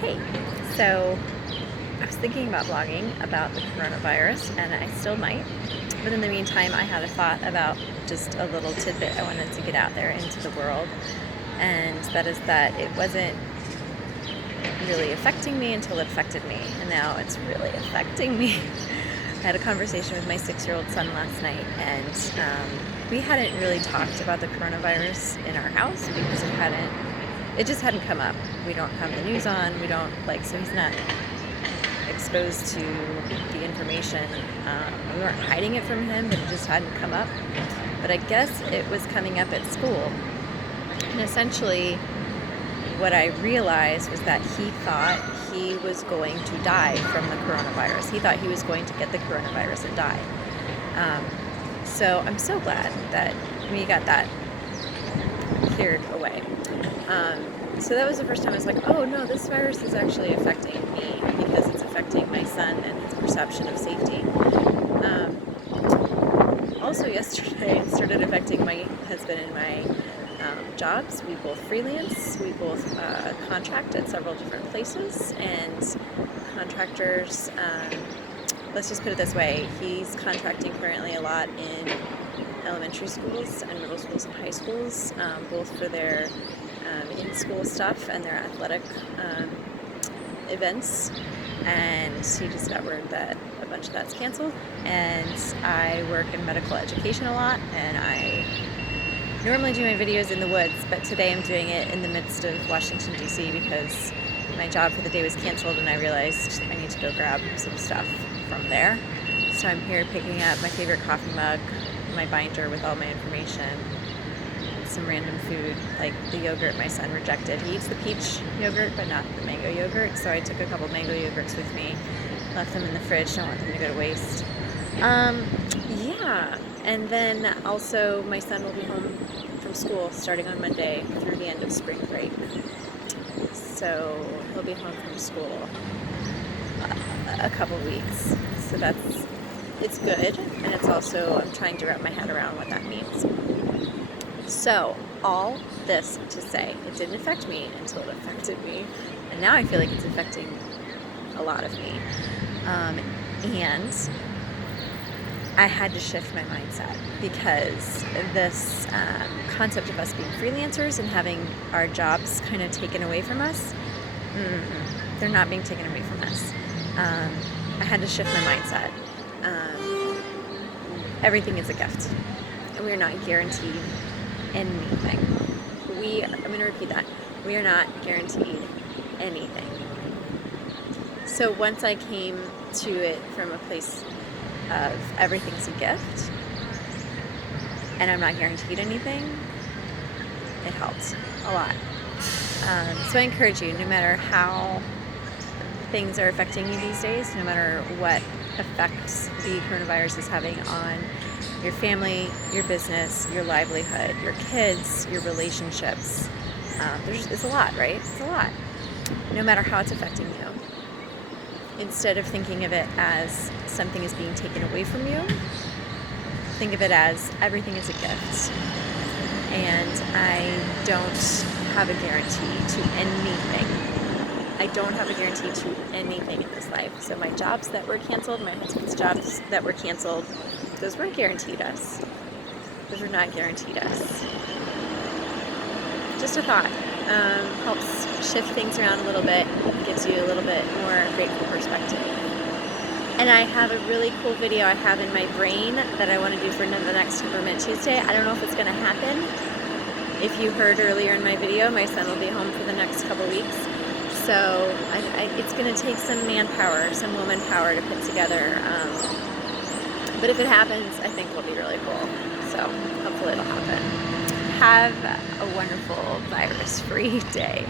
Hey, so I was thinking about blogging about the coronavirus, and I still might. But in the meantime, I had a thought about just a little tidbit I wanted to get out there into the world, and that is that it wasn't really affecting me until it affected me, and now it's really affecting me. I had a conversation with my 6-year-old son last night, and we hadn't really talked about the coronavirus in our house because it just hadn't come up. We don't have the news on, so he's not exposed to the information. We weren't hiding it from him, but it just hadn't come up. But I guess it was coming up at school. And essentially, what I realized was that he thought he was going to die from the coronavirus. He thought he was going to get the coronavirus and die. So I'm so glad that we got that cleared away. So that was the first time I was like, oh no, this virus is actually affecting me because it's affecting my son and his perception of safety. Also yesterday, it started affecting my husband and my jobs. We both freelance, we both contract at several different places, and contractors, let's just put it this way, he's contracting currently a lot in elementary schools and middle schools and high schools, both for their in-school stuff and their athletic events, and he just got word that a bunch of that's canceled. And I work in medical education a lot, and I normally do my videos in the woods, but today I'm doing it in the midst of Washington, D.C. because my job for the day was canceled, and I realized I need to go grab some stuff from there. So I'm here picking up my favorite coffee mug, my binder with all my information, some random food, like the yogurt my son rejected. He eats the peach yogurt, but not the mango yogurt, so I took a couple mango yogurts with me, left them in the fridge, don't want them to go to waste. Yeah, and then also my son will be home from school starting on Monday through the end of spring break. So he'll be home from school a couple weeks. So it's good, and it's also, I'm trying to wrap my head around what that means. So all this to say, it didn't affect me until it affected me, and now I feel like it's affecting a lot of me. And I had to shift my mindset because this concept of us being freelancers and having our jobs kind of taken away from us, they're not being taken away from us. I had to shift my mindset. Everything is a gift, and we're not guaranteed anything. I'm going to repeat that. We are not guaranteed anything. So once I came to it from a place of everything's a gift and I'm not guaranteed anything, it helps a lot. So I encourage you, no matter how things are affecting you these days, no matter what effects the coronavirus is having on your family, your business, your livelihood, your kids, your relationships, it's a lot, right? It's a lot. No matter how it's affecting you, instead of thinking of it as something is being taken away from you, think of it as everything is a gift. And I don't have a guarantee to anything. I don't have a guarantee to anything in this life. So my jobs that were canceled, my husband's jobs that were canceled, those weren't guaranteed us. Those were not guaranteed us. Just a thought. Helps shift things around a little bit, gives you a little bit more grateful perspective. And I have a really cool video I have in my brain that I want to do for the next Temperament Tuesday. I don't know if it's going to happen. If you heard earlier in my video, my son will be home for the next couple weeks. So it's going to take some manpower, some woman power to put together. But if it happens, I think it'll be really cool. So hopefully it'll happen. Have a wonderful virus-free day.